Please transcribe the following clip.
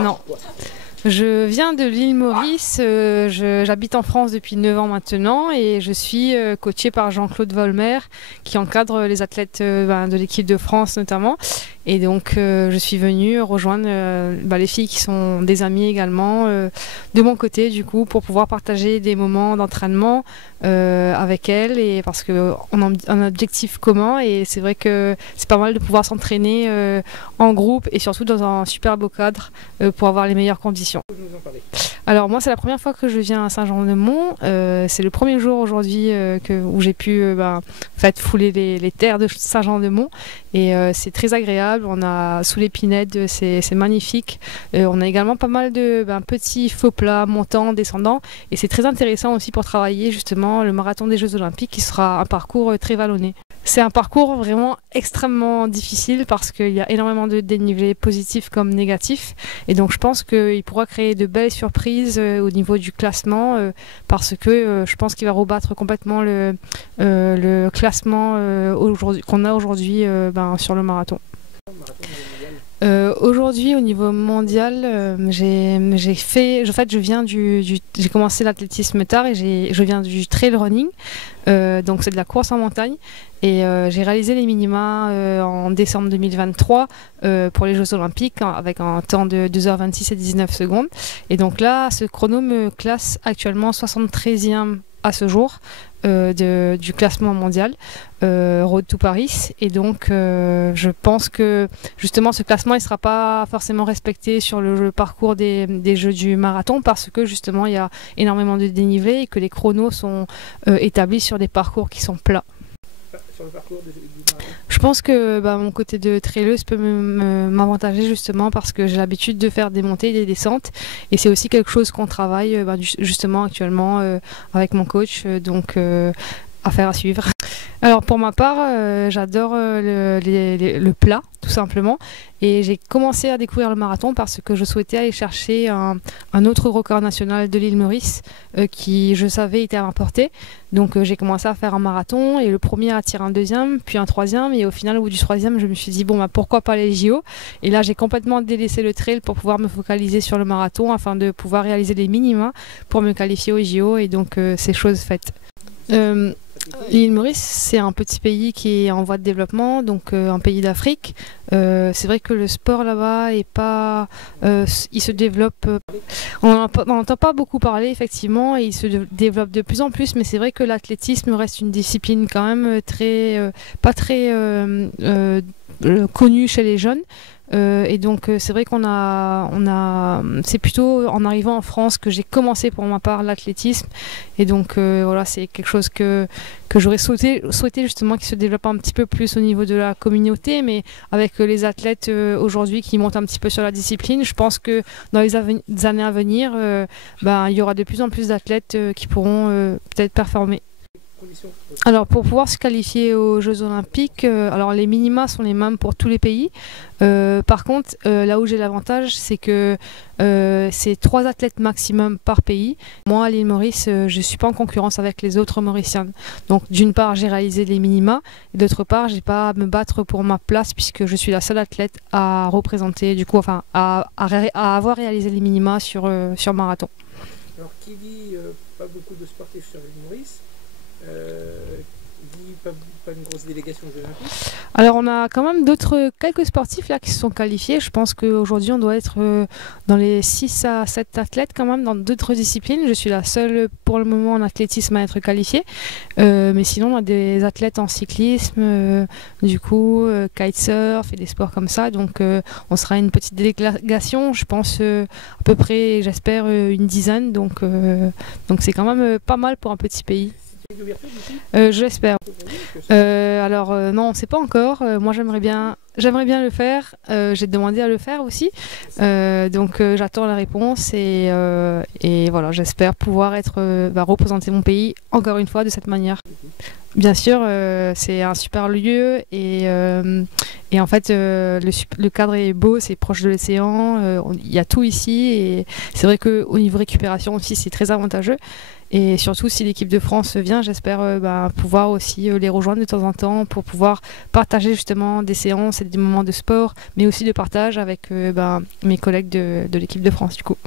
Non. Je viens de l'île Maurice, j'habite en France depuis 9 ans maintenant et je suis coachée par Jean-Claude Volmer qui encadre les athlètes de l'équipe de France notamment. Et donc je suis venue rejoindre les filles qui sont des amies également de mon côté du coup pour pouvoir partager des moments d'entraînement avec elles et parce qu'on a un objectif commun et c'est vrai que c'est pas mal de pouvoir s'entraîner en groupe et surtout dans un super beau cadre pour avoir les meilleures conditions. Alors moi c'est la première fois que je viens à Saint-Jean-de-Mont, c'est le premier jour aujourd'hui où j'ai pu fouler les terres de Saint-Jean-de-Mont et c'est très agréable, on a sous les pinettes, c'est magnifique, on a également pas mal de petits faux plats montants, descendants et c'est très intéressant aussi pour travailler justement le marathon des Jeux Olympiques qui sera un parcours très vallonné. C'est un parcours vraiment extrêmement difficile parce qu'il y a énormément de dénivelé positif comme négatif et donc je pense qu'il pourra créer de belles surprises au niveau du classement parce que je pense qu'il va rebattre complètement le classement qu'on a aujourd'hui sur le marathon. Aujourd'hui au niveau mondial, j'ai commencé l'athlétisme tard et je viens du trail running, donc c'est de la course en montagne et j'ai réalisé les minima en décembre 2023 pour les Jeux Olympiques avec un temps de 2h26 et 19 secondes et donc là ce chrono me classe actuellement 73e à ce jour du classement mondial Road to Paris et donc je pense que justement ce classement il ne sera pas forcément respecté sur le parcours des Jeux du marathon parce que justement il y a énormément de dénivelé et que les chronos sont établis sur des parcours qui sont plats. Sur le parcours du marathon. Je pense que mon côté de traileuse peut m'avantager justement parce que j'ai l'habitude de faire des montées et des descentes et c'est aussi quelque chose qu'on travaille justement actuellement avec mon coach, donc affaire à suivre. Alors pour ma part, j'adore le plat tout simplement et j'ai commencé à découvrir le marathon parce que je souhaitais aller chercher un autre record national de l'île Maurice qui je savais était à ma portée. Donc j'ai commencé à faire un marathon et le premier attire un deuxième puis un troisième et au final au bout du troisième je me suis dit pourquoi pas les JO et là j'ai complètement délaissé le trail pour pouvoir me focaliser sur le marathon afin de pouvoir réaliser les minima pour me qualifier aux JO et donc c'est chose faite. L'île Maurice, c'est un petit pays qui est en voie de développement, donc un pays d'Afrique. C'est vrai que le sport là-bas est pas, il se développe. On n'entend pas beaucoup parler effectivement, et il se développe de plus en plus. Mais c'est vrai que l'athlétisme reste une discipline quand même pas très connue chez les jeunes. Et donc c'est vrai c'est plutôt en arrivant en France que j'ai commencé pour ma part l'athlétisme et donc voilà c'est quelque chose que j'aurais souhaité justement qu'il se développe un petit peu plus au niveau de la communauté mais avec les athlètes aujourd'hui qui montent un petit peu sur la discipline je pense que dans les années à venir il y aura de plus en plus d'athlètes qui pourront peut-être performer. Alors pour pouvoir se qualifier aux Jeux Olympiques, alors les minima sont les mêmes pour tous les pays. Par contre, là où j'ai l'avantage, c'est que c'est 3 athlètes maximum par pays. Moi, à l'île Maurice, je ne suis pas en concurrence avec les autres Mauriciennes. Donc d'une part, j'ai réalisé les minima, et d'autre part, je n'ai pas à me battre pour ma place puisque je suis la seule athlète à représenter, du coup, enfin, à avoir réalisé les minima sur marathon. Alors qui dit pas beaucoup de sportifs sur l'île Maurice pas une grosse délégation des Olympiques. Alors on a quand même quelques sportifs là qui se sont qualifiés. Je pense qu'aujourd'hui on doit être dans les 6 à 7 athlètes quand même dans d'autres disciplines. Je suis la seule pour le moment en athlétisme à être qualifiée. Mais sinon on a des athlètes en cyclisme, kitesurf et des sports comme ça. Donc on sera une petite délégation, je pense à peu près, j'espère une dizaine. Donc c'est quand même pas mal pour un petit pays. Je l'espère. Non, on ne sait pas encore. Moi, j'aimerais bien le faire. J'ai demandé à le faire aussi. Donc, j'attends la réponse et voilà, j'espère pouvoir représenter mon pays encore une fois de cette manière. Bien sûr, c'est un super lieu et en fait le cadre est beau, c'est proche de l'océan, il y a tout ici et c'est vrai qu'au niveau récupération aussi c'est très avantageux et surtout si l'équipe de France vient, j'espère pouvoir aussi les rejoindre de temps en temps pour pouvoir partager justement des séances et des moments de sport mais aussi de partage avec mes collègues de l'équipe de France du coup.